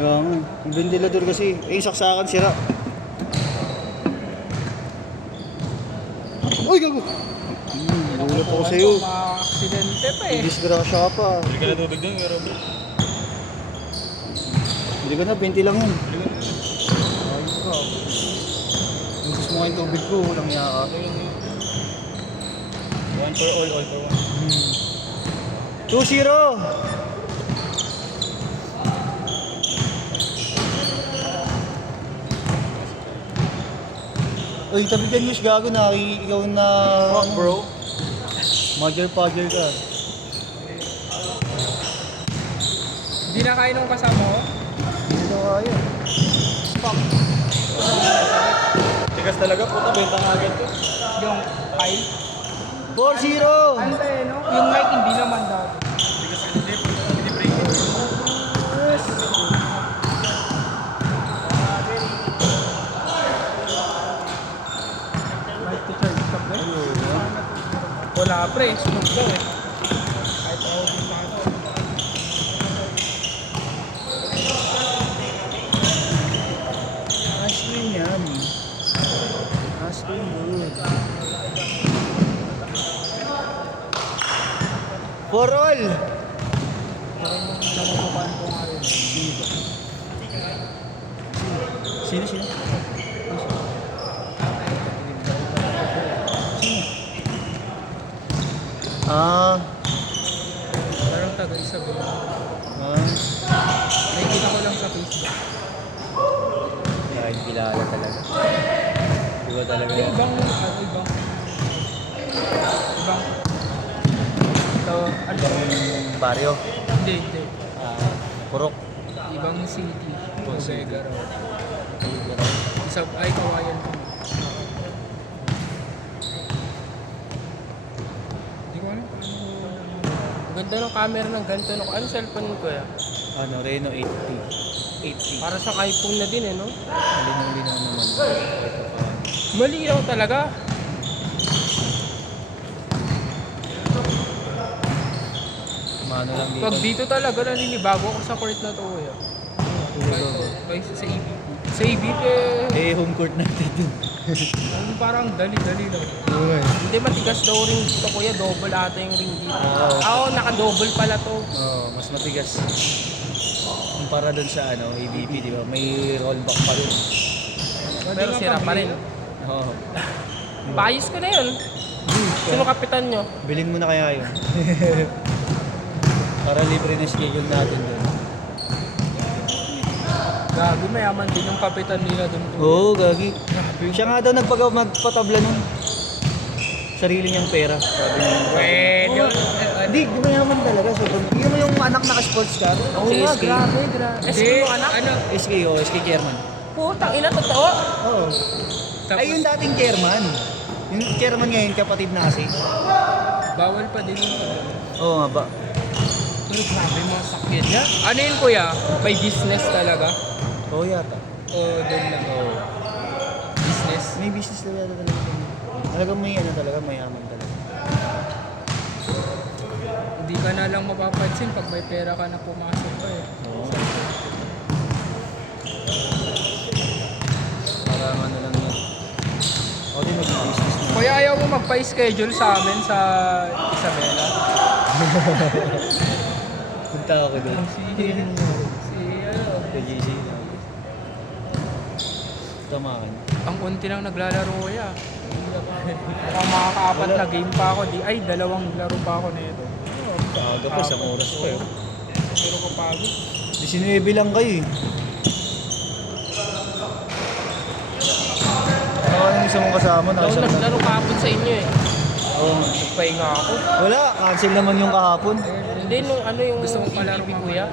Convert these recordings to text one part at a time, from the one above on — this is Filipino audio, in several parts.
Yung ventilador kasi, yung saksakan sira. Uy, gago! Nagulat ako sa'yo. Aksidente pa eh. Disgrasya ka pa. Hindi ka na tubig dun, Robert. Hindi ka na, 20 lang yun. Ayos ka. Gusto mo yung tubig ko, walang yaka. One for all for one. 2-0! Uy, tabi ka news gago na, ikaw na... Fuck, bro. Major-pajor ka. Hindi na kain ng kasama ko. Hindi na kaya. Fuck. Tigas talaga, puta, benta nga agad to. Yung pie. 4-0! Ano ba eh, no? Yung mic hindi naman daw. Tigas hindi break. Mic to charge ka pre. Wala pre, sunog daw eh. Kahit ako din sa ano. Ice cream yan. Ice cream good. For all! Nakukuhaan ko nga yun. Sino? Sino? Ah, Parang taga Isabel. ah. Nakikita ko lang sa Facebook. Kahit kilala talaga. Diba talaga Yung yan? ibang, ibang. Ito, ano? Yung baryo. Hindi. Ah, Purok. Ibang city. Vega raw. Ay, kawayan ko. Hindi ko alam paano. Ang ganda ng camera ng ganito. Ano cellphone ko ya? Ano, Reno 80. 80. Para sa iPhone na din eh, no? Malinaw-linaw naman. Ito pa. Malinaw talaga. Mano lang dito. Pag dito talaga naninibago ako sa court na to ya. Kaysa sa EVP. Sa EVP Eh, home court natin dun. parang dali-dali lang. Oo eh. Hindi matigas daw ring dito kuya, double ata yung ring dito. Oo. Naka-double pala to. Oo, mas matigas. Kumpara dun sa ano, ABP, di ba? May rollback pa dun. Pero sira pa rin. Oo. Paayos ko na yun. Sino kapitan nyo? Bilhin mo na kaya yun. Para libre na schedule natin dun. Gabi, mayaman din yung kapitan nila dun. Oo, gagi. Siya nga daw magpatabla nun. Sarili niyang pera. Sabi niya. Pwede. Hindi, mayaman talaga. Sobrang. Hindi mo yung anak naka-sports car. Oo Si nga, SK. grabe. SK yung anak? Ano? SK, SK chairman. Putang ina, totoo. Oo. Ay, yung dating chairman. Yung chairman ngayon, kapatid na kasi. Bawal pa din yung Oo nga ba? Pero grabe yung mga sakyan niya. Ano yun kuya? May business talaga? Oo yata. O doon lang? Oo. Business? May business talaga talaga. Talagang may ano talaga, mayaman talaga. Hindi ka na lang mapapansin pag may pera ka na pumasok pa eh. Oo. Parang ano lang yan. Ako din mag-business na. Kuya, ayaw mo magpa-schedule sa amin sa Isabela? Punta ako doon. Si ano? Kay GC. Tamaan. Ang unti lang naglalaro kuya. Mukhang makakaapat na game pa ako. Ay, dalawang laro pa ako nito. Kaaga pa, isang oras pa yun. Pero kapagod. 19 lang kayo eh. Ano yung isa mong kasama? Ako Nakasama na. naglaro kahapon sa inyo eh. Oo. Nagpahinga ako. Wala, cancel naman yung kahapon. Hindi, nung ano yung gusto mong palaro kuya?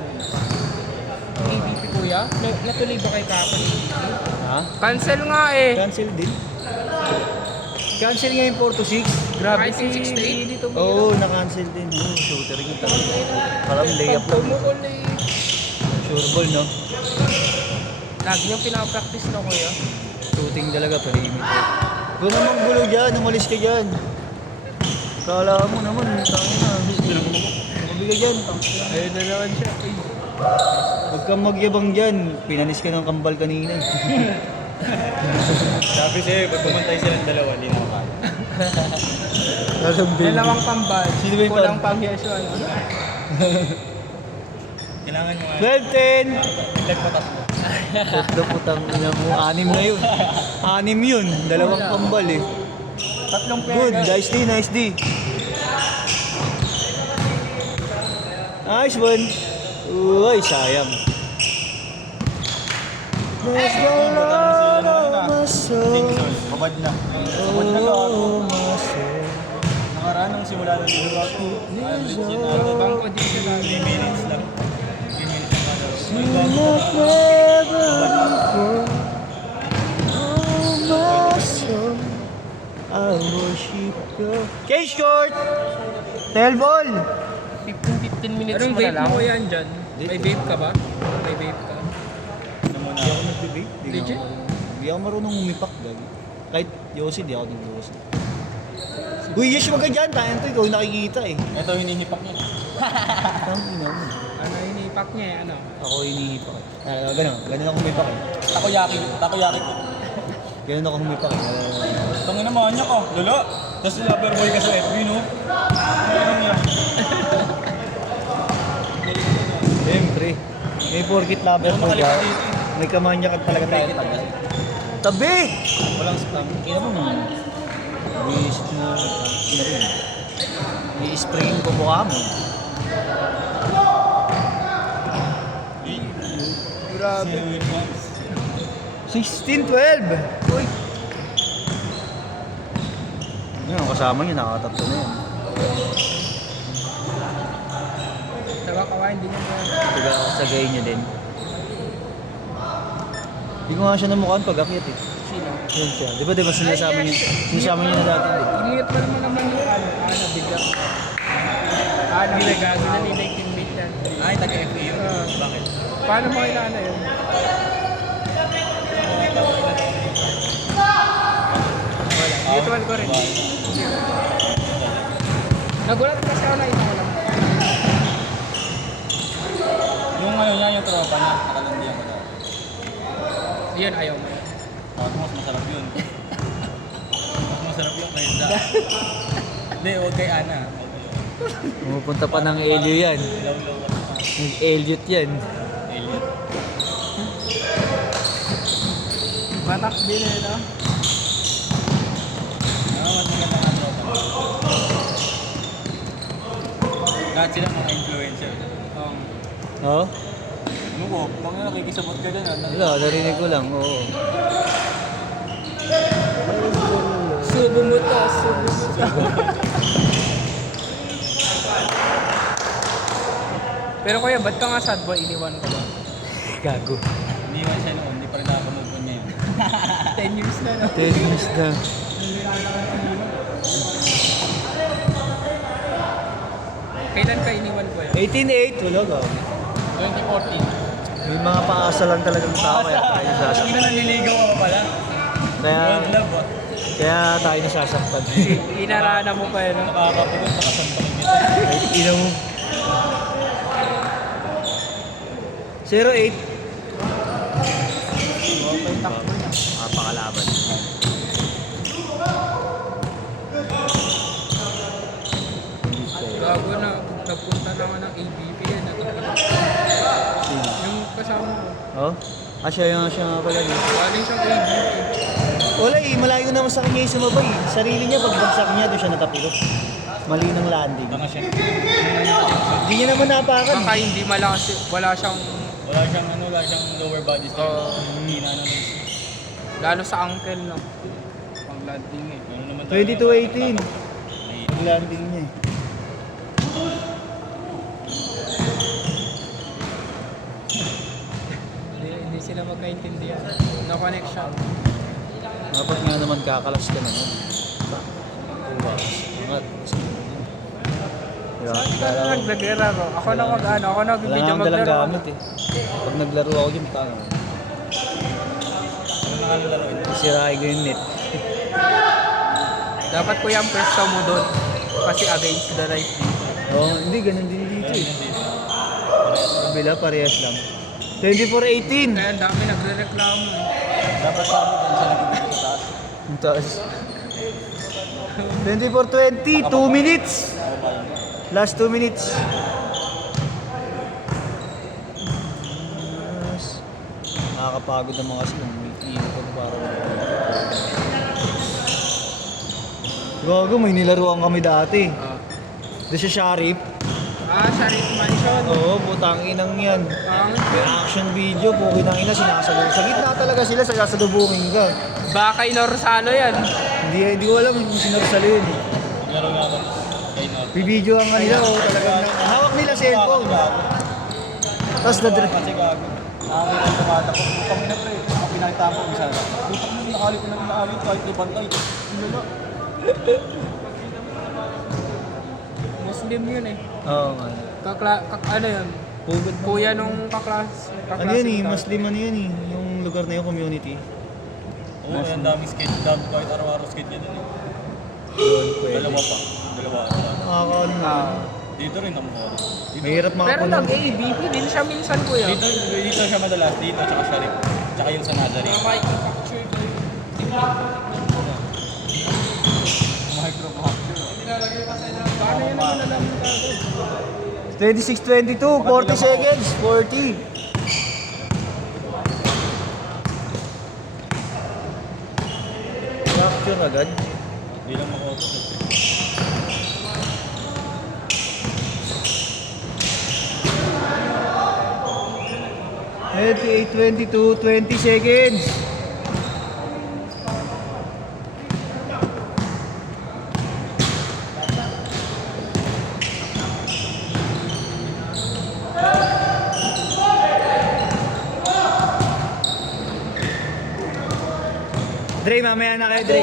Yung EVP kuya? Natuloy ba kay kahapon yung EVP? Ha? Cancel nga eh. Cancel din. Cancel nga yung 4 to 6. Grabe Kahit yung 6 to 8 dito. Oo, na-cancel din. Oo, shooter yung talaga. Parang layup lang. Tumukol eh. Sure ball, no? Lagi niyang pinapractice na kuya. Shooting talaga, perimeter. Kung naman gulo dyan, umalis ka dyan. Kala mo naman, tangin na. ka dyan. Ayun na naman siya. Ay. Huwag kang magyabang dyan. Pinanis ka ng kambal kanina. Sabi sa'yo, pag pumantay silang dalawa, hindi na makakaya. Dalawang pambal. Sino ba yung Kulang pang Yeshua. Kailangan mo nga. 12-10! Ilag patas mo. Tatlo putang ina mo. 6 na yun. 6 yun. Dalawang kambal eh. Tatlong pera. Good. Nice D, nice D. Nice one. Uy, sayang. There's no love of my soul. Babad na. Babad na Oh, nakaraan nung simula ng dito ako. Average yun na. Bangko din siya lagi. 3 minutes lang. 3 minutes lang kada. Like never before. Oh, my soul. I worship you. Cage court! 12 all! 15 minutes mo na lang. Anong vape mo yan dyan? May vape ka ba? May vape ka? Ano muna? Hindi ako nag-debate. Legit? Hindi ako marunong umipak. Gagi. Kahit Yossi, di ako nag-Yossi. Uy, yes, wag ka dyan. Tayo to, ikaw yung nakikita eh. Ito hinihipak niya. Tang ina mo. Ano inipak niya eh? Ano? Ako hinihipak eh. Ganun ako humipak eh. Takoyaki. Takoyaki ko. Ganun ako humipak eh. Tangin na mga niya ko. Lolo. Tapos lover boy ka sa FB, no? Ano niya? Siyempre. May porkit lover ko Nakalipat ba? dito eh. May kamanya ka talaga tayo tagal. Tabi! Walang spam. Kaya mo naman. Visit mo. Ina rin. I-sprayin ko mukha mo. Grabe. 16-12! Uy! Yan, ang kasama niya, nakatatlo na yan. Tawa kawain din yan. Taga sagay niya din. Hindi ko nga siya namukhaan pag akyat eh. Sino? Yun siya. Di ba sinasama niya na dati eh. Ingat pa naman yung ano, bigla. Ginagago na nila yung teammate yan. Ay, taga-FB yun. Bakit? Paano mo kilala yun? Wala. Mutual ko rin. Nagulat kasi ako na ito ko lang. Yung ano niya, yung tropa niya, nakalandiyan ko na. Yun, ayaw mo. Mas masarap yun. Mas masarap yun kaya sa... Hindi, huwag kay Ana. Pumupunta pa ng Elio yan. Law-law ka pa. Nag-Elliot yan. Elliot. Batak din eh, no? Mas maganda nga tropa. Lahat sila mga influencer. Oo? Ano ko? Kung nakikisabot ka dyan, Wala, narinig ko lang. Oo. Subo mo to, subo mo to. Pero kuya, ba't ka nga sad boy? Iniwan ko ba? Gago. Hindi man siya noon, hindi pa rin nakapamove niya yun. 10 years na, no? 10 years na. Kailan ka iniwan kuya? 18-8. Wala ka. 2014. May mga paasalan talagang tao kaya tayo Hindi nasasaktan. na nanliligaw ka pa pala. Kaya, World love ah. kaya tayo nasasaktan. Inarana mo pa yun, no? Nakakapagod, nakasampa lang dito. Ina mo. 0-8. Napakalaban. Gago na, nagpunta na nga ng ABP yan. Sino? Yung kasama ko. Oh? Siya nga pala. Galing siyang ABP. Wala eh, malayo naman sa kanya yung sumabay. Sarili niya, pagbagsak niya, doon siya natapilok. Mali ng landing. Tanga siya. Hindi niya naman napakan. Baka hindi malakas, wala siyang, Wala siyang lower body strength. Hindi na ano. lalo sa ankle, no? Pang landing eh. Ano naman talaga. 22-18. Ay, Ang landing niya eh. Hindi sila magkaintindihan. No connection. Dapat nga naman kakalas ka naman. Angat. Diba? Saan ka na naglagaro? Ako na ako Wala nag-video nga dalang maglaro. gamit eh. Pag naglaro ako dyan, tanga. ano nakalaro ito? Sirain ko yung net. Dapat ko yung pwesto mo doon. Kasi against the right. Oo, hindi, ganun din dito. dito eh. Ganun dito. Kabila, parehas lang. 24-18. Kaya ang dami nagre-reklamo eh. Dapat sa amin dun sa nagiging sa taas. Ang taas. 24-20, 2 minutes. Last 2 minutes. Nakakapagod naman kasi yung iikot ko para gago, may nilaruan kami dati. Doon sa Sharif. Sharif Mansion. Oo, putang inang yan. May action video, pukin ang ina, sinasalubong. Sa gitna talaga sila, sasalubungin ka. Baka Inorsano yan. Hindi ko alam kung sinarsalo yun. Laro nga ako kay Not. Bibidyo ang kanila, talagang hawak nila cellphone. Tapos Kasi gago. Nakakita ang tumata ko. Kami na pre. Ako pinakita ko. Isa na. Putak na nakalit ko na inaawit kahit libantay. Lalo. Muslim yun eh. Oo nga. Ano yun? Pugod na. Kuya nung Ano yan eh, Muslim ano yan eh, yung lugar na yung community. Oo, ang daming skate. Kahit araw-araw skate yan. Yun, pwede. Dalawa pa. Dalawa. Nakakaano na. Dito rin ang mga. Mahirap Pero makapunan. nag-ABP din siya minsan kuya. Dito siya madalas. Dito, tsaka Sharif. Tsaka yung sa Nazareth. Microfacture ko yun. Microfacture. Paano yun naman alam mo agad? 26-22, 40 seconds, 40. Capture agad. Hindi lang maka-auto. 28-22, 20 seconds. Dre, mamaya na kayo, Dre.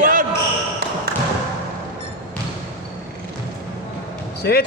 Sit!